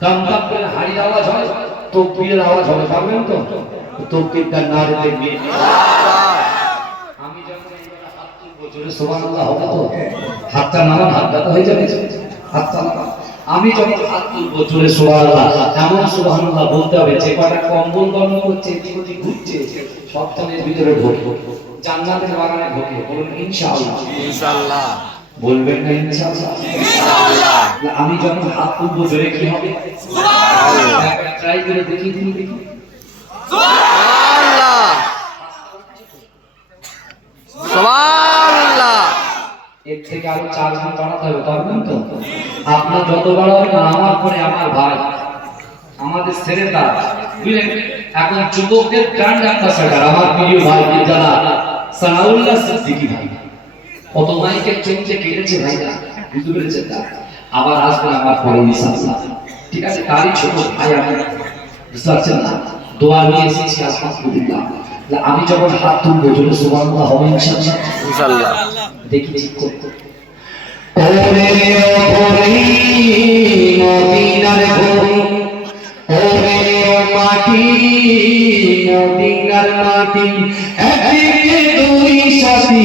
হাড়ির আওয়াজ হয় তকবীরের আওয়াজ হবে পারবেন তো? তকবীরটা না আমি যখন হাত তুলবো জোরে সুবহানাল্লাহ হবে তো? হাতটা নামান হাত ব্যথা হয়ে যাবে? হাতটা নামান আমি যখন হাত তুলবো জোরে সুবহানাল্লাহ এমন সুবহানাল্লাহ বলতে হবে যে কটা কম্বল গরম করছে এদিক ঘুরছে সব ভিতরে ঢোকে জান্নাতের বাগানে ঢোকে বলুন ইনশাআল্লাহ। ইনশাআল্লাহ। বলবেন না ইনশাআল্লাহ। আমি যখন হাত তুলবো জোরে কি হবে? ট্রাই করে দেখি দিন দেখি। আপনার যত আমার ভাই, আমাদের ছেলেটা বুঝলেন? এখন আমার ভাই ভাই। কত মাইকের চোখে কেটেছে ভাইরা, বুঝতে না? আবার আসবেন আমার পরে ইনশাআল্লাহ ঠিক আছে? তারই ছোট ভাই আমি বুঝতে না? দোয়া নিয়ে এসেছি আলহামদুলিল্লাহ আমি যখন হাত তুলবো জন্য সুবহানাল্লাহ হবে ইনশাআল্লাহ। ইনশাআল্লাহ। দেখি ঠিক করতে। ওরে ওরে মদিনার ভূমি ওরে মাটি মদিনার মাটি। একদিকে দুই সাথী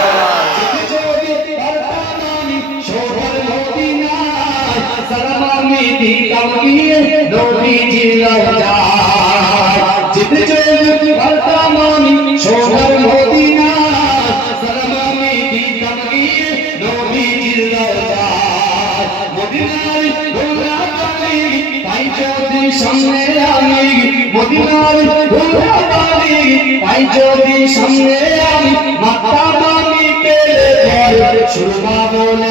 আমি দিতাম গিয়ে নবীজির রওজায় জিতে চলতে পারতাম আমি শোভর মদিনায় সালাম আমি দিতাম গিয়ে নবীজির রওজায় মদিনায় ঘোরা পানি পাই যদি সামনে আমি মদিনায় ঘোরা পানি পাই যদি সামনে আমি মাথা পেলে পরে সুরমা বলে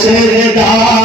से दा